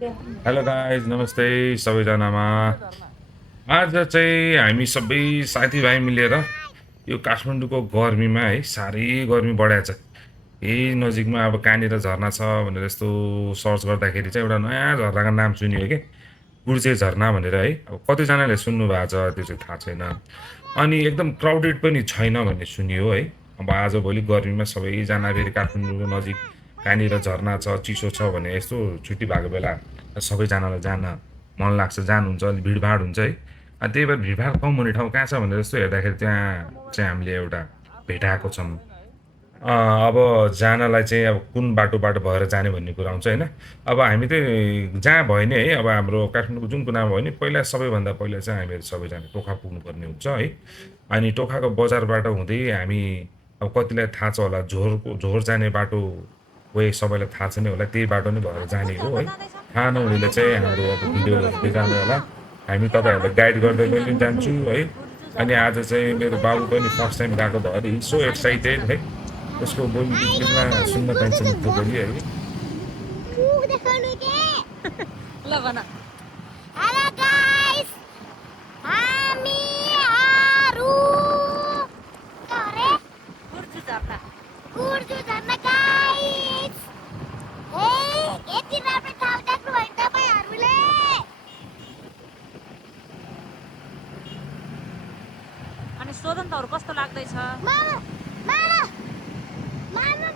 Hello guys नमस्ते सबैजनामा। आज चाहिँ हामी सबै साथीभाइ मिलेर यो काठमाडौँको गर्मीमा है साह्रै गर्मी बढाएको छ। यही नजिकमा अब कहाँनिर झरना छ भनेर यस्तो सर्च गर्दाखेरि चाहिँ एउटा नयाँ झरनाको नाम सुनियो कि गुर्जे झरना भनेर है। अब कतिजनाले सुन्नु भएको छ त्यो चाहिँ थाहा छैन। अनि एकदम क्राउडेड पनि छैन भन्ने सुनियो है। अब आजभोलि गर्मीमा सबैजना फेरि काठमाडौँको नजिक कहाँनिर झरना छ चिसो छ भने यस्तो छुट्टी भएको बेला सबैजनालाई जान मन लाग्छ, जानुहुन्छ, अलिक भिडभाड हुन्छ है। त्यही भएर भिडभाड कम हुने ठाउँ कहाँ छ भनेर यस्तो हेर्दाखेरि त्यहाँ चाहिँ हामीले एउटा भेटाएको छौँ। अब जानलाई चाहिँ अब कुन बाटोबाट भएर जाने भन्ने कुरा आउँछ होइन। अब हामी चाहिँ जहाँ भयो नि है, अब हाम्रो काठमाडौँको जुन कुनामा भयो नि पहिला सबैभन्दा पहिला चाहिँ हामीहरू सबैजना टोखा पुग्नुपर्ने हुन्छ है। अनि टोखाको बजारबाट हुँदै हामी अब कतिलाई थाहा छ होला झोर जाने बाटो वे सबैलाई थाहा छ नै होला, त्यही बाटो नै भएर जाने हो है। थाहा नहुनेले चाहिँ हाम्रो अब भिडियो हेर्दै जानु होला। हामी तपाईँहरूलाई गाइड गर्दै पनि जान्छु है। अनि आज चाहिँ मेरो बाबु पनि फर्स्ट टाइम गएको भएर सो एक्साइटेड है। उसको बोली बिचमा सुन्न पाइन्छ मिठो बोली है। ल भन। हेलो गाइस, हामीहरू गुर्जु झरना गाइस। हे यति राम्रो ठाउँ देख्नु भयो तपाईहरुले। अनि सोधन त अरु कस्तो लाग्दैछ? मामा मामा मामा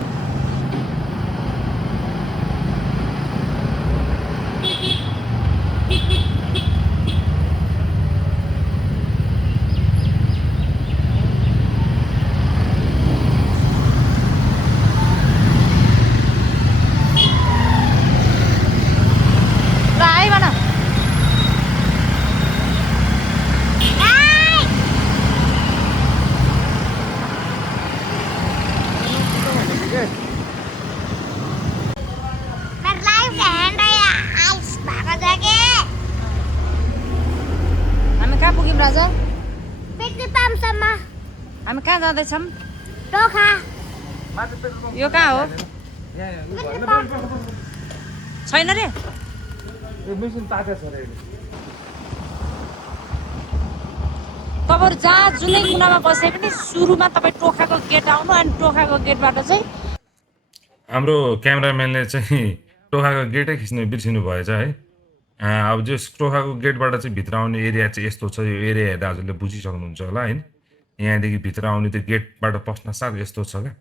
राजा पेट्रोल पम्पसम्म हामी कहाँ जाँदैछौँ? टोखा। यो कहाँ हो? छैन रे। तपाईँहरू जहाँ जुनै कुनामा बसे पनि सुरुमा तपाईँ टोखाको गेट आउनु अनि टोखाको गेटबाट चाहिँ हाम्रो क्यामेराम्यानले चाहिँ टोखाको गेटै खिच्न बिर्सिनु भएछ है। अब जो टोखाको गेटबाट चाहिँ भित्र आउने एरिया चाहिँ यस्तो छ। यो एरिया हेर्दा हजुरले बुझिसक्नुहुन्छ होला होइन। यहाँदेखि भित्र आउने त्यो गेटबाट पस्न साथ यस्तो छ क्या,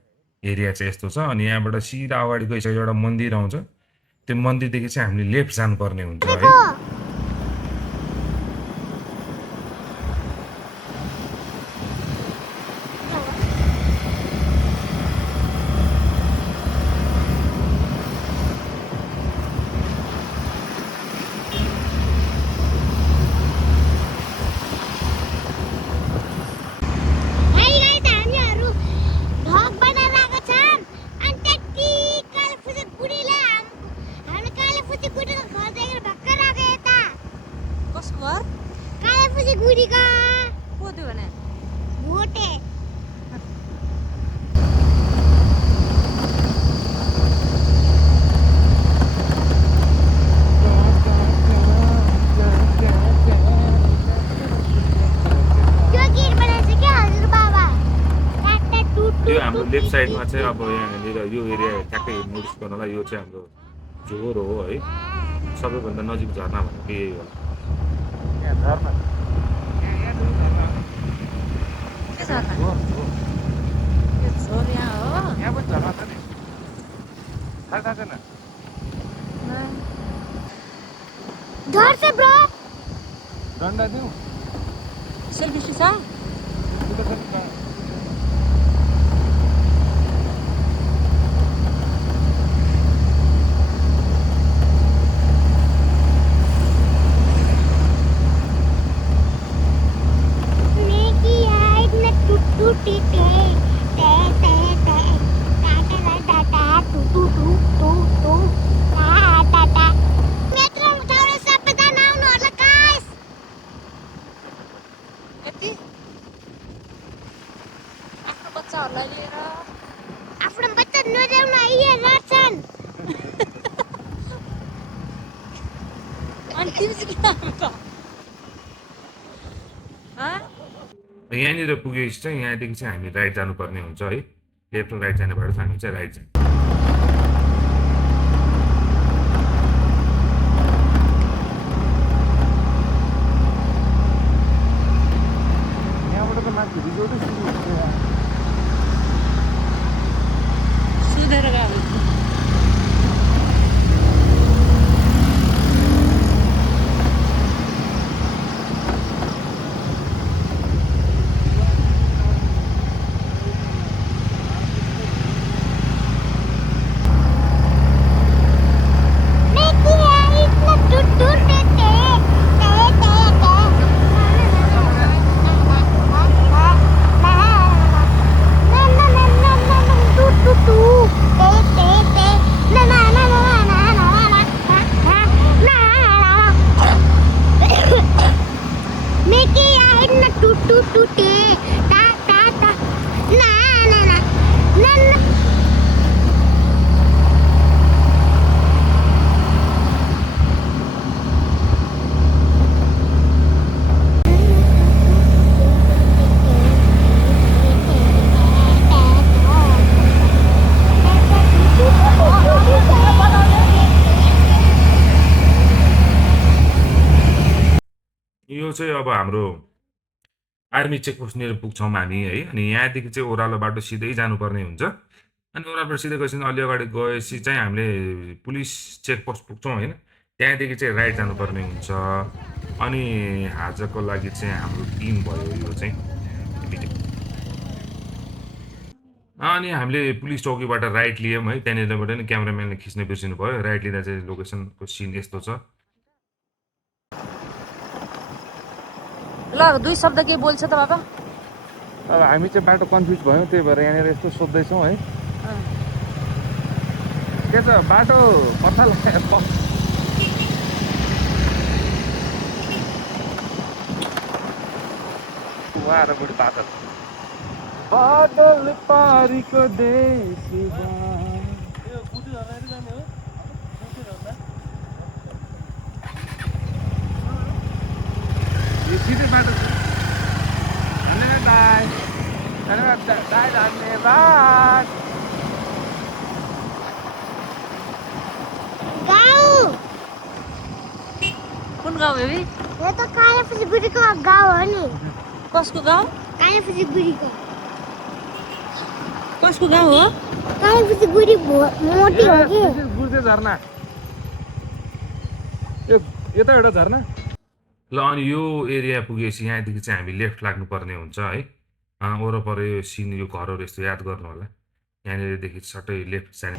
एरिया चाहिँ यस्तो छ। अनि यहाँबाट सिधा अगाडि गइसकेपछि एउटा मन्दिर आउँछ। त्यो मन्दिरदेखि चाहिँ हामीले लेफ्ट जानुपर्ने हुन्छ है। हाम्रो लेफ्ट साइडमा चाहिँ अब यहाँनिर यो एरिया ठ्याक्कै नोटिस गर्नलाई यो चाहिँ हाम्रो झोर हो है। सबैभन्दा नजिक झरना भनेको यही हो। डन्डा दिउँ सेल्फी छ। अनि 300 किलोमिटर यहाँनिर पुगेपछि चाहिँ यहाँदेखि चाहिँ हामी राइट जानुपर्ने हुन्छ है लेफ्ट र राइट जाने बाटो हामी चाहिँ राइट जान्छ यहाँबाट त माथि रिजोर्टै सुरु हुन्छ यार। सुधेर गयो यो चाहिँ अब हाम्रो आर्मी चेकपोस्टनिर पुग्छौँ हामी है अनि यहाँदेखि चाहिँ ओह्रालो बाटो सिधै जानुपर्ने हुन्छ अनि ओह्रालोबाट सिधै गएपछि अलि अगाडि गएपछि चाहिँ हामीले पुलिस चेकपोस्ट पुग्छौँ होइन त्यहाँदेखि चाहिँ राइट जानुपर्ने हुन्छ अनि आजको लागि चाहिँ हाम्रो टिम भयो यो चाहिँ अनि हामीले पुलिस चौकीबाट राइट लियौँ है त्यहाँनिरबाट नि क्यामेराम्यानले खिच्न बिर्सिनु भयो राइट लिँदा चाहिँ लोकेसनको सिन यस्तो छ ल 2 शब्द के बोल्छ त बाबा अब हामी चाहिँ बाटो कन्फ्युज भयौँ त्यही भएर यहाँनिर यस्तो सोध्दैछौँ है के छ बाटो कता वार बुढी बादल बादल पारीको देशी यो सिधै बाटो छ धन्यवाद दाई धन्यवाद दाई धन्यवाद कुन गाउँ बेबी यो त कालेपछि बुढीको गाउँ हो नि कसको गाउँ कालेपछि बुढीको कसको गाउँ हो कालेपछि बुढी मोटी हो कि गुर्जे झरना यो त एउटा झरना ल अनि यो एरिया पुगेपछि यहाँदेखि चाहिँ हामी लेफ्ट लाग्नुपर्ने हुन्छ है वरपर यो सिन यो घरहरू यस्तो याद गर्नु होला यहाँनिरदेखि सट्टै लेफ्ट जाने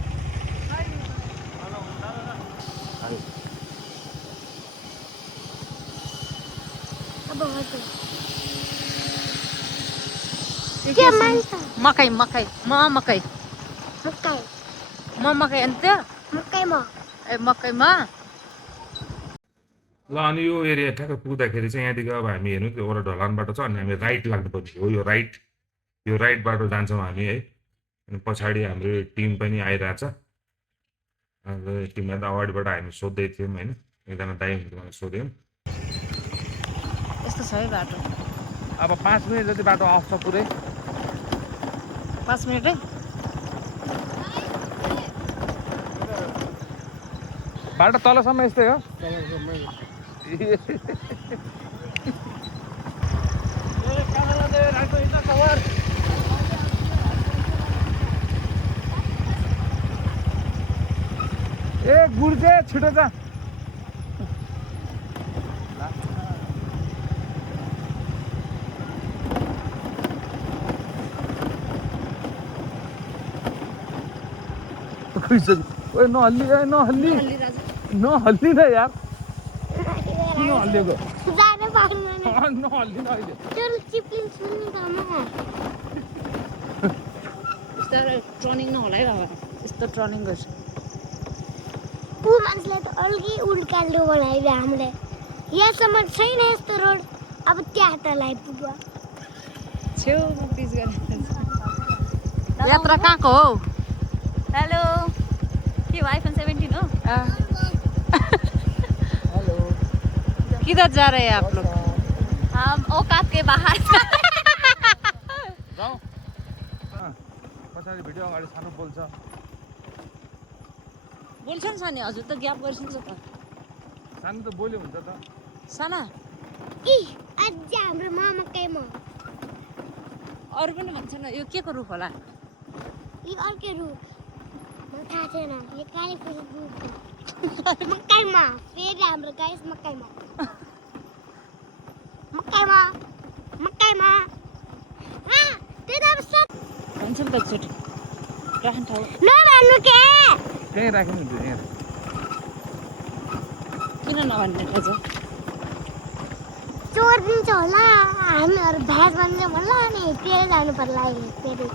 के मान्छ मकै मकै मकै मकै मकै अनि त्यो मकैमा ए मकैमा ल अनि यो एरिया ठ्याक्क पुग्दाखेरि चाहिँ यहाँदेखि अब हामी हेर्नु त्यो एउटा ढलान बाटो छ अनि हामी राइट लाग्नुपर्ने हो यो राइट बाटो जान्छौँ हामी है अनि पछाडि हाम्रो टिम पनि आइरहेछ अन्त टिमलाई त अगाडिबाट हामी सोध्दै थियौँ होइन एकजना दाइ हुनुहुन्थ्यो सोध्यौँ यस्तो छ है बाटो अब 5 मिनट जति बाटो अफ छ पुरै 5 मिनट है बाटो तलसम्म यस्तै हो ए गुर्जे छिटो जा ओए नहल्ली न यार किन हल्लिएको जानु पाइँदैन नहल्लिन अहिले चल चिप्लिन सुन्नु त म यस्तो ट्रनिङ नहोला है बाबा यस्तो ट्रनिङ गर्छ पु मान्छेलाई त अलगै उल्काल्दो बनाइदियो हामीले यहाँसम्म छैन यस्तो रोड अब त्यहाँ त पुग्यो छेउमा पिच गर्ने यात्रा कहाँको हो हेलो के हो आइफोन 17 हो हेलो किधर जा रहे हैं आप लोग? हम औकात के बाहर जाउँ पछाडि भिडियो अगाडि सानो बोल्छ बोल्छ नि सानी, हजुर त ग्याप गरिसक्छ त। सानो त बोल्यो हुन्छ त साना इ अझ हाम्रो मकैमा अरू पनि भन्छ न, यो के को रुख होला? यो अर्कै रुख मलाई थाहा छैन यो कालीपुर रुख मकैमा फेरि हाम्रो गाइस मकैमा मकैमा मकैमा त्यही त अब सब भन्छ नि त एकचोटि राख्ने ठाउँ नभन्नु के त्यहीँ राख्नु हुन्छ यहाँ किन नभन्ने अझ? चोर दिन्छ होला हामीहरू भ्यास बन्छौँ होला अनि फेरि जानु पर्ला अहिले फेरि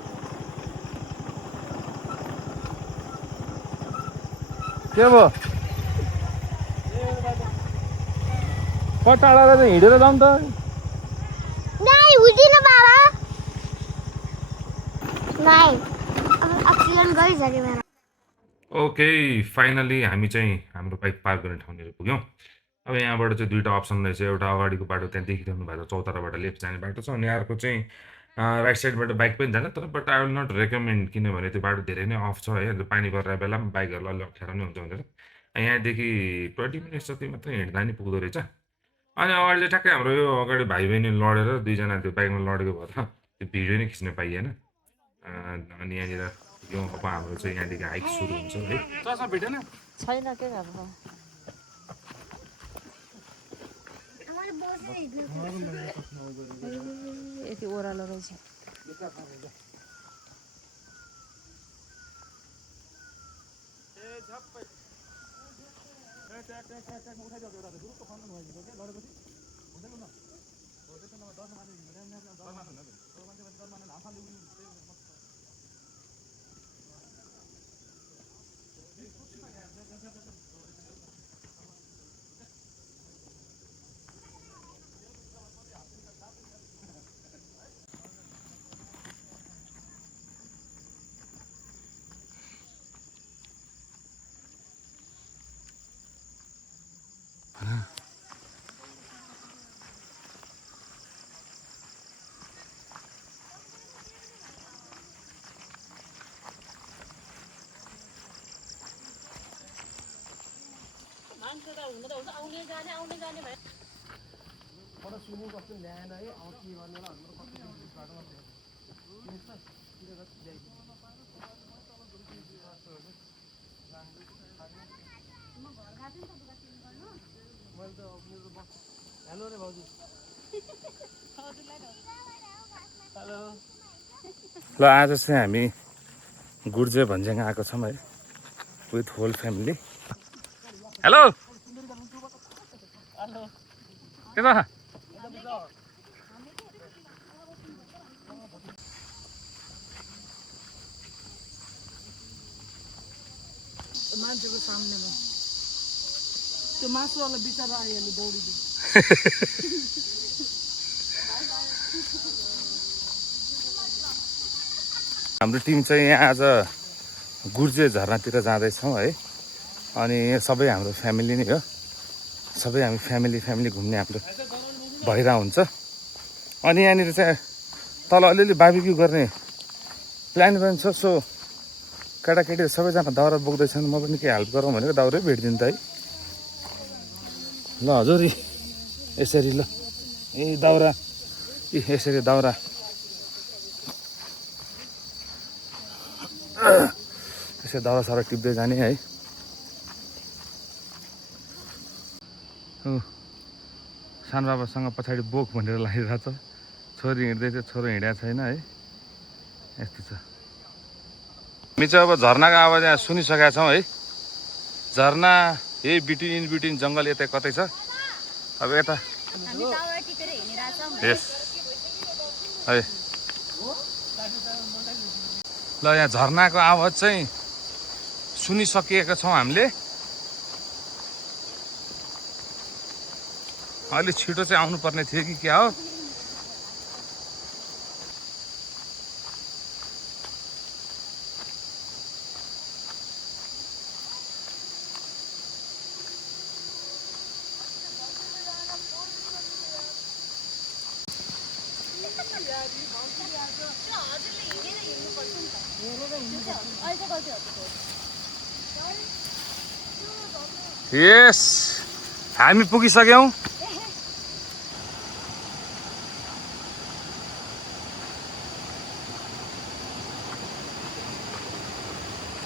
के भयो टाढा चाहिँ हिँडेर जाउँ त नाइ हुँदैन बाबा नाइ अब अक्सिजन गइसक्यो मेरो ओके फाइनली हामी चाहिँ हाम्रो बाइक पार्क गर्ने ठाउँनिर पुग्यौँ। अब यहाँबाट चाहिँ दुईवटा अप्सन रहेछ, एउटा अगाडिको बाटो त्यहाँ देखिरहनु भएको छ चौताराबाट लेफ्ट जाने बाटो छ, अनि अर्को चाहिँ राइट साइडबाट बाइक पनि जान्छ, तर but I will not recommend किनभने त्यो बाटो धेरै नै अफ छ है, पानी परेर बेलामा बाइकहरूलाई अलि अप्ठ्यारो नै हुन्छ भनेर यहाँदेखि 20 मिनट जति मात्रै हिँड्दा नि पुग्दो रहेछ। अनि अगाडि चाहिँ ठ्याक्कै हाम्रो यो अगाडि भाइ बहिनी लडेर दुईजना त्यो बाइकमा लडेको भएर त्यो भिडियो नै खिच्न पाइएन। अनि यहाँनिर यो अब हाम्रो चाहिँ यहाँदेखि हाइक सुरु हुन्छ है। चस्मा भेटेन छैन के गर्नु? यति ओह्रालो रहेछ। ल आज चाहिँ हामी गुर्जे भन्ज्याङ आएको छौँ है विथ होल फ्यामिली। हेलो के त मान्छेको सामनेमा त्यो मासुवाला बिचरा आइहाल्यो दौडिदियो हाम्रो टिम चाहिँ यहाँ आज गुर्जे झरनातिर जाँदैछौँ है। अनि सबै हाम्रो फ्यामिली नै हो, सबै हामी फ्यामिली घुम्ने हाम्रो भइरहेको हुन्छ। अनि यहाँनिर चाहिँ तल अलिअलि बार्बिक्यू गर्ने प्लान पनि छ। सो केटाकेटी सबैजना दाउरा बोक्दैछन्, म पनि केही हेल्प गरौँ भनेको दाउरै भेटिदिनु त है। ल हजुर यसरी ल ए दाउरा यसरी दाउरा यसरी दाउरा सारा टिप्दै जाने है। सानो बाबासँग पछाडि बोक भनेर लागिरहेको छ, छोरी हिँड्दै थियो, छोरो हिँडेको छैन है। यस्तो छ। हामी चाहिँ अब झरनाको आवाज यहाँ सुनिसकेका छौँ है। झरना यही बिट्विन जङ्गल यता कतै छ। अब यता यस है ल यहाँ झरनाको आवाज चाहिँ सुनिसकिएका छौँ हामीले। अलिक छिटो चाहिँ आउनुपर्ने थियो कि क्या हो। यस हामी पुगिसक्यौँ।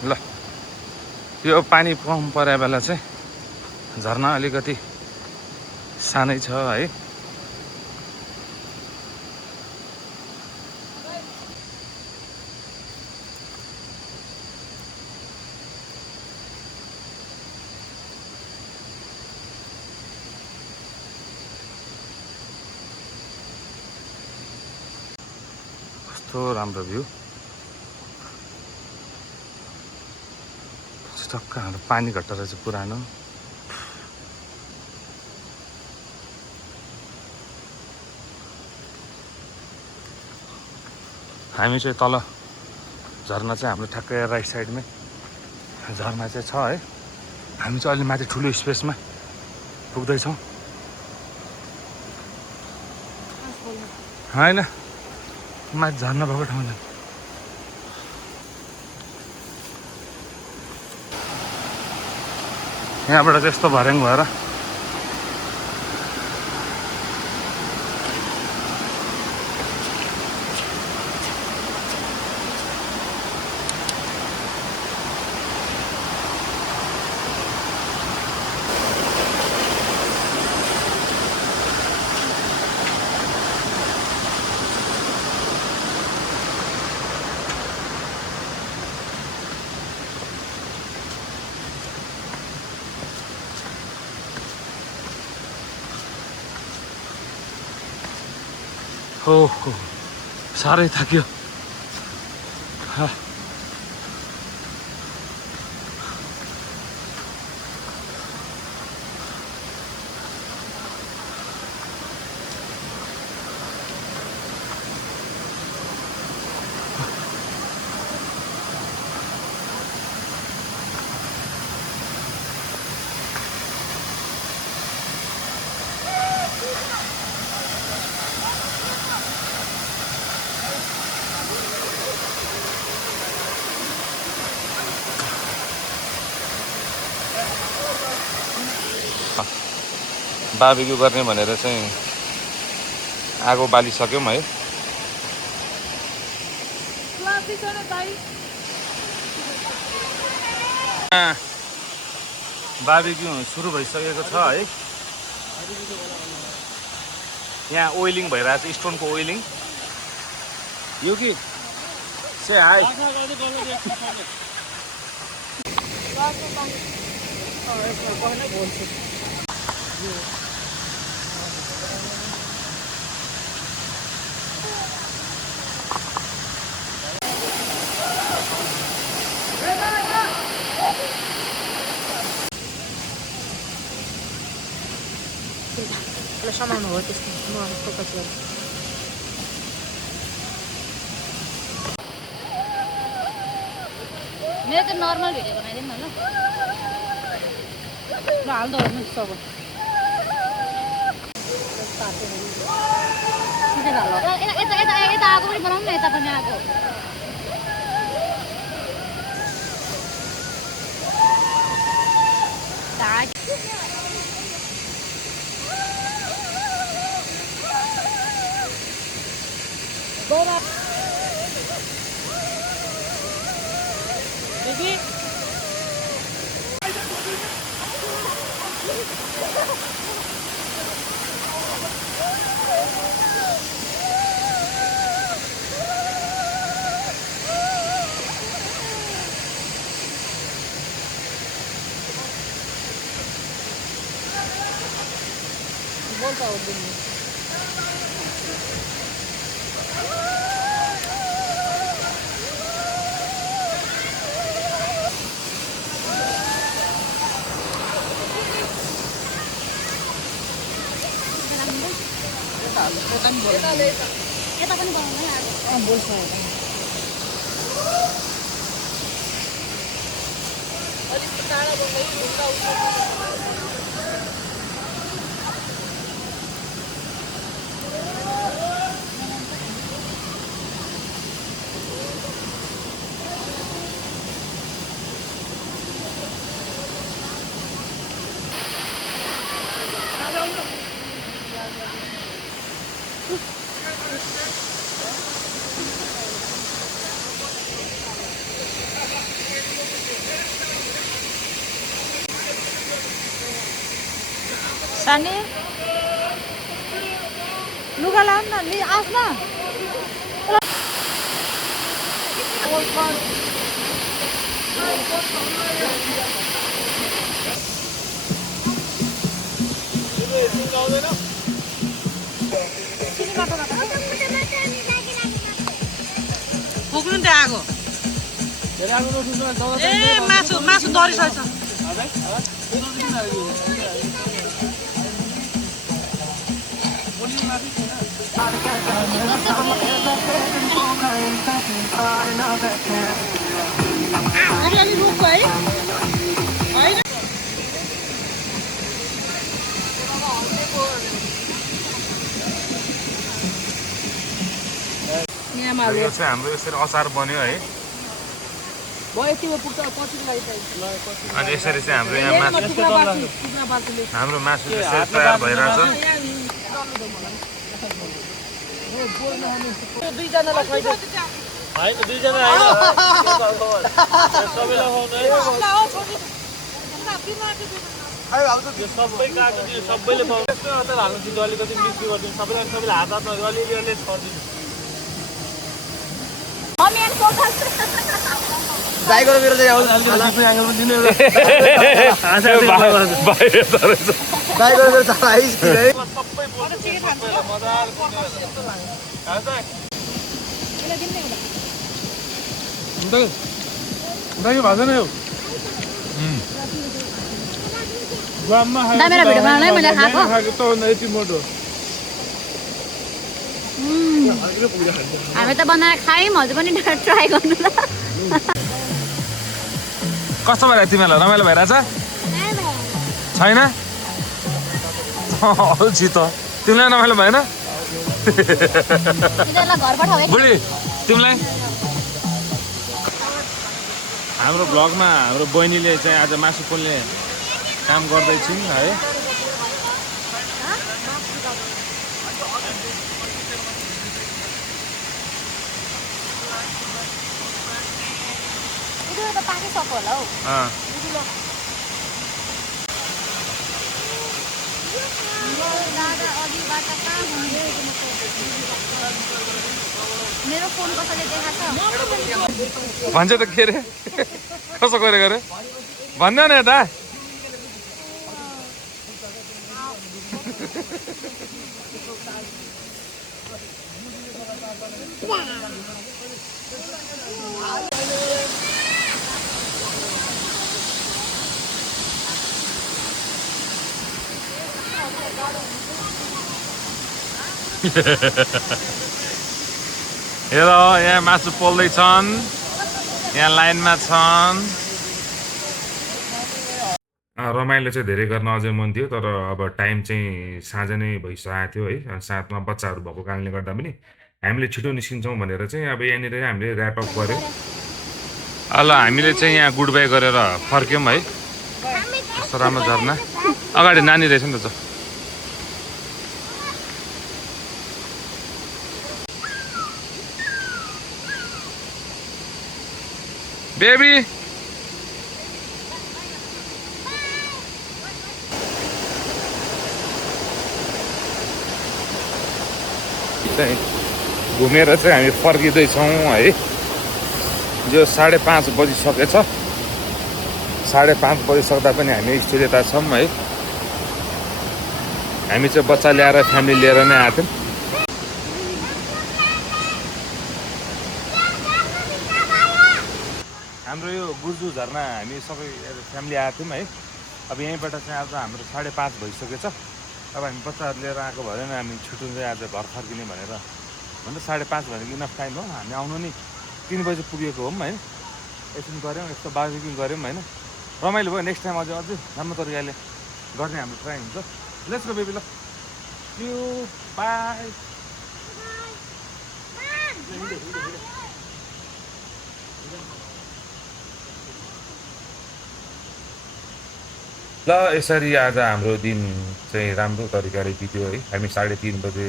ल यो पानी कम परे बेला चाहिँ झरना अलिकति सानै छ है। कस्तो राम्रो भ्यू। टक्क हाम्रो पानी घट्टा रहेछ पुरानो। हामी चाहिँ तल झरना चाहिँ हाम्रो ठ्याक्कै राइट साइडमै झरना चाहिँ छ है। हामी चाहिँ अलि माथि ठुलो स्पेसमा पुग्दैछौँ होइन, माथि झर्ना भएको ठाउँमा। यहाँबाट चाहिँ यस्तो भर्याङ भएर हो साह्रै थाक्यो। बार्बिक्यू गर्ने भनेर चाहिँ आगो बालिसक्यौँ है। बार्बिक्यू सुरु भइसकेको छ है। यहाँ ओइलिङ भइरहेको छ, स्टोनको ओइलिङ। यो कि से हाई समाउनु हो त्यस्तो फोकस गर्नु। मेरो त नर्मल भिडियो बनाइदिनु न ल। ल हाल्दो हो मिक्स अब यता आगो पनि बनाउनु न, यता पनि आगो। बोलता हो दिन में यता पनि बनाउनु है। बोल्छ अलिक टाढा बनाइ ढुङ्गा सानी लुगा लाउनु न नि आफ्ना पुग्नु नि आगो ए मासु मासु दरिसकेछ अलिअलि रोक्छ है होइन यो चाहिँ हाम्रो यसरी अचार बन्यो है अनि यसरी चाहिँ हाम्रो यहाँ हाम्रो मासु यसरी तयार भइरहेछ सबै काट्नु सबैले अचार हाल्नु दिनु अलिकति मिक्स गरिदिनु सबैले सबैले हात हातमा अलिअलि अलिअलि छरिदिनु गाईको मेरो चाहिँ एङ्गल पनि दिनु गाईको मेरो चाल आइस है सबै मजाले भाषा नै हो मेरो भिडियो बनाउनै मैले खाएको यति मोटो हामी त बनाएर खायौँ हजुर पनि ट्राई गर्नु ल कस्तो भइरहेको तिमीहरूलाई रमाइलो भइरहेछ छैन अल्छी त तिमीलाई रमाइलो भएन घर पठाऊ बुढी तिमीलाई हाम्रो भ्लगमा हाम्रो बहिनीले चाहिँ आज मासु पोल्ने काम गर्दैछौँ है पाकिसक्यो होला हौ मेरो फोन कसैले देखाएको भन्छ त के अरे कसो गरेको अरे भन्दैन यता हेर यहाँ मासु पोल्दैछन् यहाँ लाइनमा छन् रमाइलो चाहिँ धेरै गर्न अझै मन थियो तर अब टाइम चाहिँ साँझ नै भइसकेको थियो है साथमा बच्चाहरू भएको कारणले गर्दा पनि हामीले छिटो निस्किन्छौँ भनेर चाहिँ अब यहाँनिर हामीले ऱ्यापअप गऱ्यौँ ल हामीले चाहिँ यहाँ गुड बाई गरेर फर्क्यौँ है कस्तो राम्रो झर्ना अगाडि नानी रहेछ नि त बेबी घुमेर चाहिँ हामी फर्किँदैछौँ है जो 5:30 बजिसकेछ 5:30 बजिसक्दा पनि हामी स्थिर यता छौँ है हामी चाहिँ बच्चा ल्याएर फ्यामिली लिएर नै आएको थियौँ हाम्रो यो गुर्जु झरना हामी सबै फ्यामिली आएको थियौँ है अब यहीँबाट चाहिँ आज हाम्रो 5:30 भइसकेछ अब हामी बच्चाहरू लिएर आएको भएन हामी छुट्टु चाहिँ आज घर फर्किने भनेर भन्दा 5:30 भनेको इनफ टाइम हो हामी आउनु नि 3 बजी पुगेको हौँ होइन एकछिन गऱ्यौँ यस्तो बार्बिक्यु गऱ्यौँ होइन रमाइलो भयो नेक्स्ट टाइम अझै राम्रो तरिकाले गर्ने हाम्रो ट्राई हुन्छ लेट्स गो बेबी ल यू बाई ल यसरी आज हाम्रो दिन चाहिँ राम्रो तरिकाले बित्यो है हामी 3:30 बजे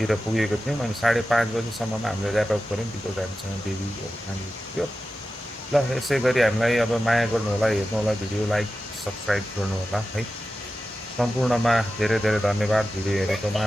तिर पुगेको थियौँ अनि 5:30 बजीसम्ममा हामीले ऱ्यापअप गऱ्यौँ बिकज हामीसँग बेबीहरू नानी थियो। ल यसै गरी हामीलाई अब माया गर्नु होला, हेर्नु होला, भिडियो लाइक सब्सक्राइब गर्नु होला है। सम्पूर्णमा धेरै धेरै धन्यवाद भिडियो हेरेकोमा।